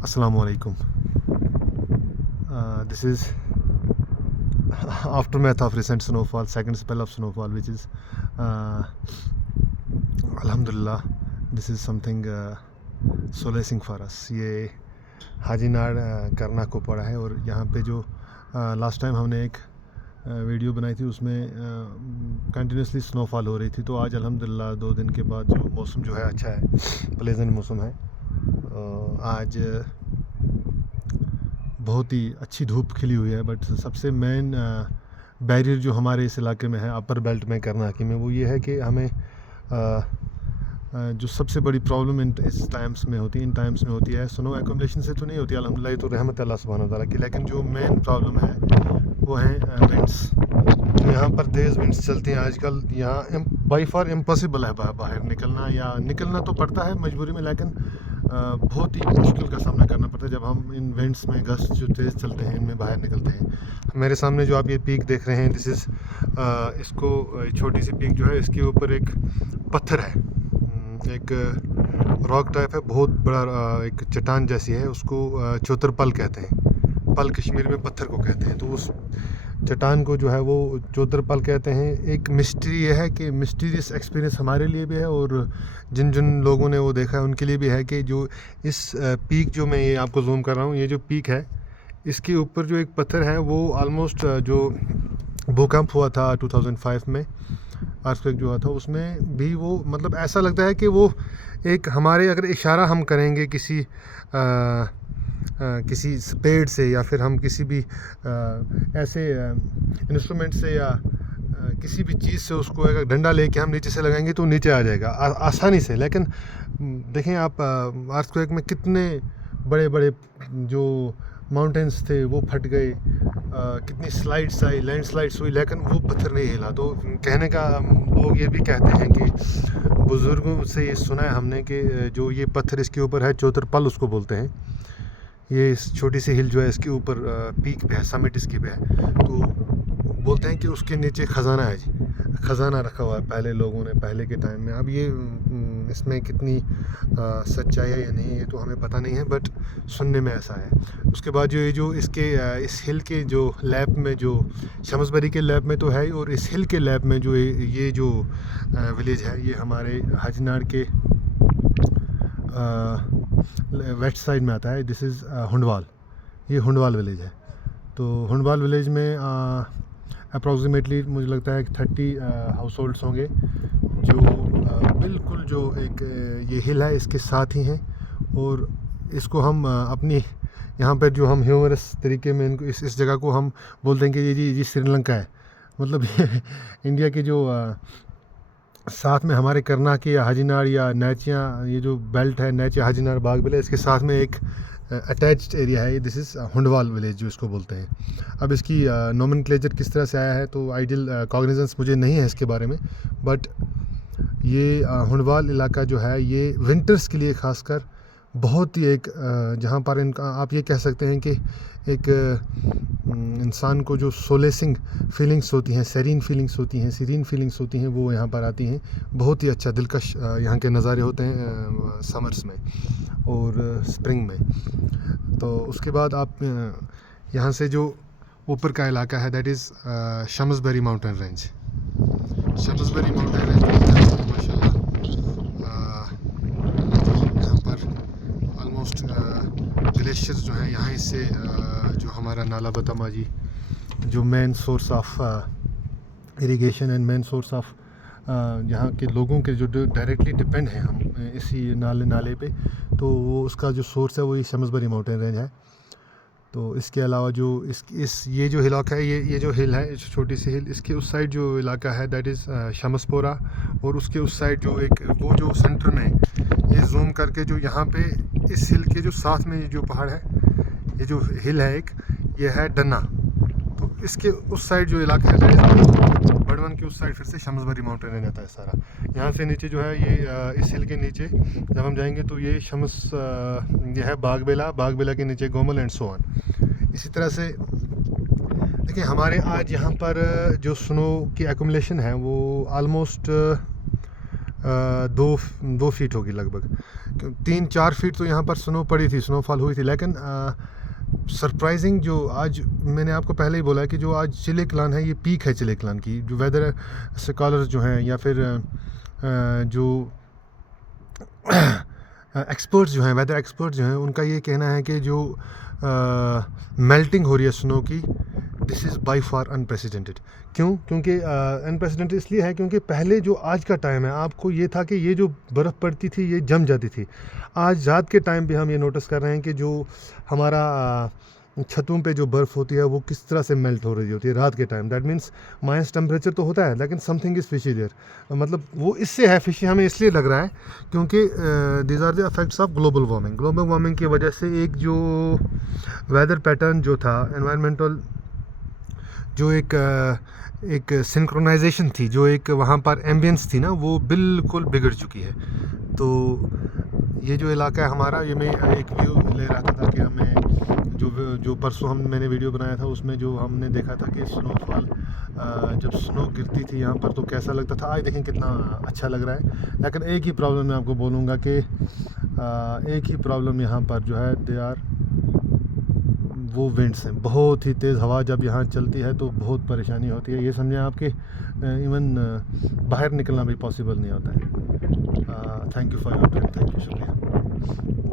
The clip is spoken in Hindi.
Assalamu alaikum. This is aftermath of recent snowfall, second spell of snowfall, which is Alhamdulillah. This is something solacing for us. ये हाजीनाड़ करना को पड़ा है और यहाँ पे जो लास्ट टाइम हमने एक वीडियो बनाई थी उसमें कंटिन्यूसली स्नोफॉल हो रही थी, तो आज अल्हम्दुलिल्लाह 2 दिन के बाद जो मौसम जो है अच्छा है, प्लेजेंट मौसम है। आज बहुत ही अच्छी धूप खिली हुई है, बट सबसे मेन बैरियर जो हमारे इस इलाके में है, अपर बेल्ट में कर्नाटक में, वो ये है कि हमें जो सबसे बड़ी प्रॉब्लम इन टाइम्स में होती है, स्नो एकोमोडेशन से तो नहीं होती अल्हम्दुलिल्लाह, ये तो रहमत अल्लाह सुब्हान व तआला की, लेकिन जो मेन प्रॉब्लम है वो है विंड्स। तो यहाँ पर तेज़ विंड्स चलती हैं आजकल। यहाँ बाई फार इम्पॉसिबल है बाहर निकलना, या निकलना तो पड़ता है मजबूरी में, लेकिन बहुत ही मुश्किल का सामना करना पड़ता है जब हम इन विंड्स में, गस्ट जो तेज़ चलते हैं, इनमें बाहर निकलते हैं। मेरे सामने जो आप ये पीक देख रहे हैं, दिस इज़ इसको छोटी सी पीक जो है, इसके ऊपर एक पत्थर है, एक रॉक टाइप है, बहुत बड़ा एक चट्टान जैसी है, उसको चोतरपल कहते हैं। पल कश्मीर में पत्थर को कहते हैं, तो उस चट्टान को जो है वो चोतरपल कहते हैं। एक मिस्ट्री ये है कि मिस्टीरियस एक्सपीरियंस हमारे लिए भी है और जिन जिन लोगों ने वो देखा है उनके लिए भी है कि जो इस पीक जो मैं ये आपको जूम कर रहा हूँ, ये जो पीक है, इसके ऊपर जो एक पत्थर है वो ऑलमोस्ट जो भूकंप हुआ था 2005 में, अर्थक्वेक जो हुआ था, उसमें भी वो मतलब ऐसा लगता है कि वो एक हमारे, अगर इशारा हम करेंगे किसी स्पेड से, या फिर हम किसी भी ऐसे इंस्ट्रूमेंट से, या किसी भी चीज़ से उसको अगर डंडा लेके हम नीचे से लगाएंगे तो नीचे आ जाएगा आसानी से। लेकिन देखें आप, अर्थक्वेक में कितने बड़े बड़े जो माउंटेन्स थे वो फट गए, कितनी स्लाइड्स आई, लैंडस्लाइड्स हुई, लेकिन वो पत्थर नहीं हिला। तो कहने का, लोग ये भी कहते हैं कि बुज़ुर्गों से ये सुना है हमने कि जो ये पत्थर इसके ऊपर है, चोतरपल उसको बोलते हैं, ये इस छोटी सी हिल जो है इसके ऊपर पीक पे है, समिट इसकी पे है, तो बोलते हैं कि उसके नीचे ख़जाना है जी, ख़जाना रखा हुआ है पहले लोगों ने, पहले के टाइम में। अब ये इसमें कितनी सच्चाई है या नहीं, ये तो हमें पता नहीं है, बट सुनने में ऐसा है। उसके बाद जो ये जो इसके इस हिल के जो लैब में, जो शमसबरी के लैब में तो है ही, और इस हिल के लैब में जो ये जो विलेज है, ये हमारे हाजीनाड़ के वेस्ट साइड में आता है। दिस इज़ हुंडवाल, ये हुंडवाल विलेज है। तो हुंडवाल विलेज में अप्रॉक्सीमेटली मुझे लगता है कि 30 हाउस होल्ड्स होंगे जो बिल्कुल जो एक ये हिल है इसके साथ ही हैं, और इसको हम अपनी यहाँ पर जो हम ह्यूमरस तरीके में इनको इस जगह को हम बोलते हैं कि ये श्रीलंका है। मतलब इंडिया के जो साथ में हमारे कर्नाटक या हाजीनाड़ या नैचिया, ये जो बेल्ट है नैचिया हाजीनाड़ बाग विलेज, इसके साथ में एक अटैच्ड एरिया है, दिस इज़ हुंडवाल विलेज जो इसको बोलते हैं। अब इसकी नोमेनक्लेचर किस तरह से आया है तो आइडियल कॉग्निजेंस मुझे नहीं है इसके बारे में, बट ये हुंडवाल इलाका जो है ये विंटर्स के लिए ख़ासकर बहुत ही एक जहाँ पर इनका आप ये कह सकते हैं कि एक इंसान को जो सोलेसिंग फीलिंग्स होती हैं, सीरीन फीलिंग्स होती हैं, वो यहाँ पर आती हैं। बहुत ही अच्छा दिलकश यहाँ के नज़ारे होते हैं समर्स में और स्प्रिंग में। तो उसके बाद आप यहाँ से जो ऊपर का इलाका है, that is Shamsabari mountain range. Shamsabari mountain range माशाल्लाह, यहाँ पर ऑलमोस्ट ग्लेशियर्स जो हैं, यहाँ से जो हमारा नाला बतामाजी, जो main source of irrigation and main source of यहाँ के लोगों के जो डायरेक्टली डिपेंड हैं हम इसी नाले पे, तो वो उसका जो सोर्स है वो ये शमसबरी माउंटेन रेंज है। तो इसके अलावा जो ये जो इलाका है, ये जो हिल है, छोटी सी हिल, इसके उस साइड जो इलाका है दैट इज़ शमसपोरा, और उसके उस साइड जो एक वो जो सेंटर में ये जूम करके जो यहाँ पे इस हिल के जो साथ में ये जो पहाड़ है, ये जो हिल है एक, ये है डन्ना। तो इसके उस साइड जो इलाका है बड़वन के उस साइड फिर से शमसबरी माउंटेन रेंज आता है सारा। यहाँ से नीचे जो है ये इस हिल के नीचे जब हम जाएंगे तो ये ये है बागबेला के नीचे गोमल एंड सो ऑन। इसी तरह से देखिए हमारे आज यहाँ पर जो स्नो की एक्यूमुलेशन है वो ऑलमोस्ट 2 फीट होगी लगभग। 3-4 फीट तो यहाँ पर स्नो पड़ी थी, स्नोफॉल हुई थी। लेकिन सरप्राइजिंग जो आज मैंने आपको पहले ही बोला है कि जो आज चिलेकलान है ये पीक है चिलेकलान की। जो वेदर स्कॉलर्स जो हैं या फिर जो एक्सपर्ट्स जो हैं, वेदर एक्सपर्ट्स जो हैं, उनका ये कहना है कि जो मेल्टिंग हो रही है स्नो की, this is by far unprecedented. क्यों? क्योंकि अनप्रेसिडेंटेड इसलिए है क्योंकि पहले जो आज का टाइम है, आपको ये था कि ये जो बर्फ़ पड़ती थी ये जम जाती थी। आज रात के टाइम पे हम ये नोटिस कर रहे हैं कि जो हमारा छतों पे जो बर्फ़ होती है वो किस तरह से मेल्ट हो रही होती है रात के time. That means minus temperature तो होता है लेकिन समथिंग इज़ फिशी देयर। मतलब वो इससे है फिशी, हमें इसलिए लग रहा है क्योंकि these are the effects of global warming. Global warming की वजह से एक जो वेदर पैटर्न जो था, एनवायरमेंटल जो एक सिंक्रोनाइजेशन थी, जो एक वहाँ पर एम्बियंस थी ना, वो बिल्कुल बिगड़ चुकी है। तो ये जो इलाका है हमारा, ये मैं एक व्यू ले रहा था ताकि हमें जो परसों मैंने वीडियो बनाया था उसमें जो हमने देखा था कि स्नोफॉल, जब स्नो गिरती थी यहाँ पर तो कैसा लगता था। आज देखें कितना अच्छा लग रहा है। लेकिन एक ही प्रॉब्लम मैं आपको बोलूँगा कि एक ही प्रॉब्लम यहाँ पर जो है, दे आर वो विंड्स हैं। बहुत ही तेज़ हवा जब यहाँ चलती है तो बहुत परेशानी होती है। ये समझें आपके इवन बाहर निकलना भी पॉसिबल नहीं होता है। Thank you for your time, thank you, शुक्रिया।